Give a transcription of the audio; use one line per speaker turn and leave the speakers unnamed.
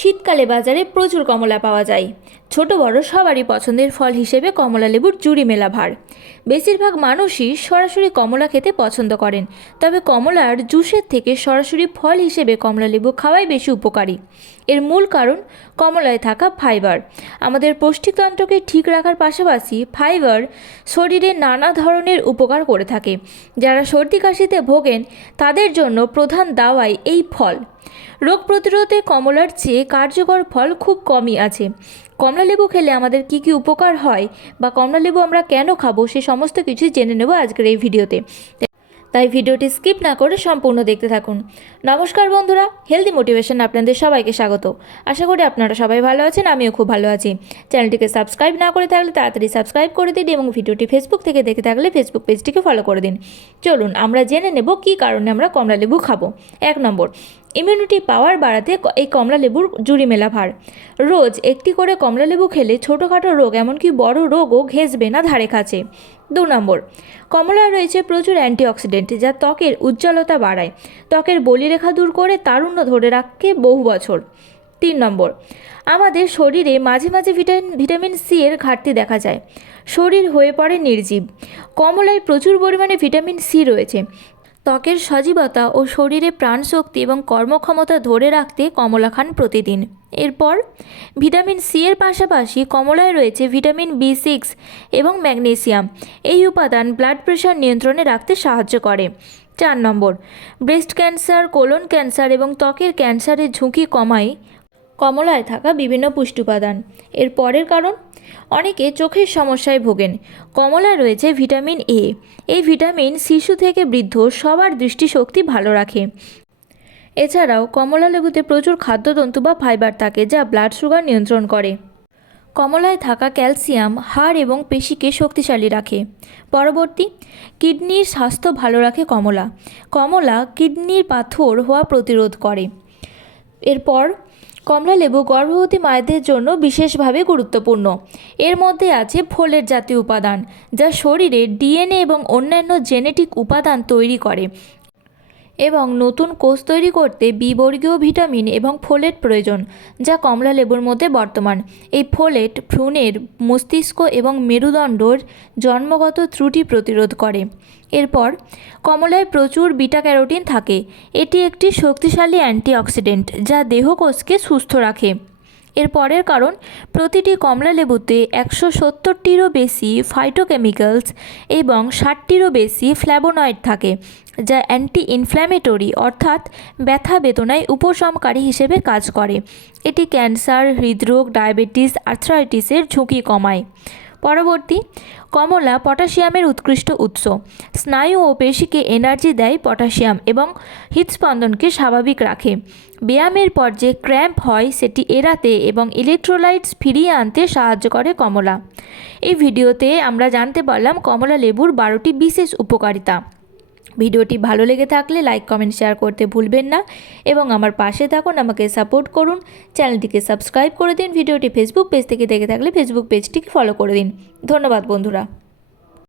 শীতকালে বাজারে প্রচুর কমলা পাওয়া যায়। ছোট বড় সবারই পছন্দের ফল হিসেবে কমলা লেবুর জুড়ি মেলা ভার। বেশিরভাগ মানুষই সরাসরি কমলা খেতে পছন্দ করেন, তবে কমলার জুসের থেকে সরাসরি ফল হিসেবে কমলা লেবু খাওয়াই বেশি উপকারী। এর মূল কারণ কমলায় থাকা ফাইবার। আমাদের পৌষ্টিকতন্ত্রকে ঠিক রাখার পাশাপাশি ফাইবার শরীরে নানা ধরনের উপকার করে থাকে। যারা সর্দি কাশিতে ভোগেন, তাদের জন্য প্রধান দাওয়াই এই ফল। রোগ প্রতিরোধে কমলার চেয়ে কার্যকর ফল খুব কমই আছে। কমলালেবু খেলে আমাদের কি কি উপকার হয় বা কমলালেবু আমরা কেন খাব সে সমস্ত কিছু জেনে নেব আজকের এই ভিডিওতে। তাই ভিডিওটি স্কিপ না করে সম্পূর্ণ দেখতে থাকুন। নমস্কার বন্ধুরা হেলদি মোটিভেশন আপনাদের সবাইকে স্বাগত। আশা করি আপনারা সবাই ভালো আছেন, আমিও খুব ভালো আছি। চ্যানেলটিকে সাবস্ক্রাইব না করে থাকলে তাড়াতাড়ি সাবস্ক্রাইব করে দিন এবং ভিডিওটি ফেসবুক থেকে দেখে থাকলে ফেসবুক পেজটিকে ফলো করে দিন। চলুন, আমরা জেনে নেব কী কারণে আমরা কমলালেবু খাব। এক নম্বর ইমিউনিটি পাওয়ার বাড়াতে এই কমলা লেবুর জুড়ি মেলা ভার। রোজ একটি করে কমলা লেবু খেলে ছোটোখাটো রোগ, এমনকি বড় রোগও ঘেঁষবে না ধারে কাছে। দু নম্বর, কমলায় রয়েছে প্রচুর অ্যান্টিঅক্সিডেন্ট যা ত্বকের উজ্জ্বলতা বাড়ায়। ত্বকের বলিরেখা দূর করে তারুণ্য ধরে রাখে বহু বছর। তিন নম্বর, আমাদের শরীরে মাঝে মাঝে ভিটামিন ভিটামিন সি এর ঘাটতি দেখা যায়। শরীর হয়ে পড়ে নির্জীব। কমলায় প্রচুর পরিমাণে ভিটামিন সি রয়েছে। ত্বকের সজীবতা ও শরীরে প্রাণশক্তি এবং কর্মক্ষমতা ধরে রাখতে কমলা খান প্রতিদিন। এরপর ভিটামিন সি এর পাশাপাশি কমলায় রয়েছে ভিটামিন বি সিক্স এবং ম্যাগনেসিয়াম। এই উপাদান ব্লাড প্রেশার নিয়ন্ত্রণে রাখতে সাহায্য করে। চার নম্বর, ব্রেস্ট ক্যান্সার, কোলন ক্যান্সার এবং ত্বকের ক্যান্সারের ঝুঁকি কমায় কমলায় থাকা বিভিন্ন পুষ্টি উপাদান এর পরের কারণ? অনেকে চোখের সমস্যায় ভোগেন। কমলায় রয়েছে ভিটামিন এ এই ভিটামিন শিশু থেকে বৃদ্ধ সবার দৃষ্টিশক্তি ভালো রাখে। এছাড়াও কমলা লেবুতে প্রচুর খাদ্যতন্তু বা ফাইবার থাকে যা ব্লাড সুগার নিয়ন্ত্রণ করে। কমলায় থাকা ক্যালসিয়াম, হাড় এবং পেশিকে শক্তিশালী রাখে। পরবর্তী, কিডনির স্বাস্থ্য ভালো রাখে কমলা। কমলা কিডনির পাথর হওয়া প্রতিরোধ করে। এরপর কমলা লেবু গর্ভবতী মায়েদের জন্য বিশেষভাবে গুরুত্বপূর্ণ। এর মধ্যে আছে ফোলেট জাতীয় উপাদান, যা শরীরে ডিএনএ এবং অন্যান্য জেনেটিক উপাদান তৈরি করে। এবং নতুন কোষ তৈরি করতে বিবর্গীয় ভিটামিন এবং ফোলেট প্রয়োজন, যা কমলা লেবুর মধ্যে বর্তমান। এই ফোলেট ভ্রূণের মস্তিষ্ক এবং মেরুদণ্ডর জন্মগত ত্রুটি প্রতিরোধ করে। এরপর, কমলায় প্রচুর বিটা ক্যারোটিন থাকে। এটি একটি শক্তিশালী অ্যান্টিঅক্সিডেন্ট, যা দেহকোষকে সুস্থ রাখে। এর পরের কারণ, প্রতিটি কমলা লেবুতে একশো সত্তরটিরও বেশি ফাইটোকেমিক্যালস এবং ষাটটিরও বেশি ফ্ল্যাবোনয়েড থাকে, যা অ্যান্টি ইনফ্ল্যামেটরি অর্থাৎ ব্যথা বেদনায় উপশমকারী হিসেবে কাজ করে। এটি ক্যান্সার, হৃদরোগ, ডায়াবেটিস আর্থ্রাইটিসের ঝুঁকি কমায়। পরবর্তী, কমলা পটাশিয়ামের উৎকৃষ্ট উৎস। স্নায়ু ও পেশিকে এনার্জি দেয় পটাশিয়াম এবং হৃদস্পন্দনকে স্বাভাবিক রাখে। ব্যায়ামের পর যে ক্র্যাম্প হয় সেটি এড়াতে এবং ইলেকট্রোলাইটস ফিরিয়ে আনতে সাহায্য করে কমলা। এই ভিডিওতে আমরা জানতে পারলাম কমলা লেবুর বারোটি বিশেষ উপকারিতা। ভিডিওটি ভালো লেগে থাকলে লাইক, কমেন্ট, শেয়ার করতে ভুলবেন না। এবং আমার পাশে থাকুন, আমাকে সাপোর্ট করুন। চ্যানেলটিকে সাবস্ক্রাইব করে দিন, ভিডিওটি ফেসবুক পেজ থেকে দেখে থাকলে ফেসবুক পেজটিকে ফলো করে দিন। ধন্যবাদ বন্ধুরা।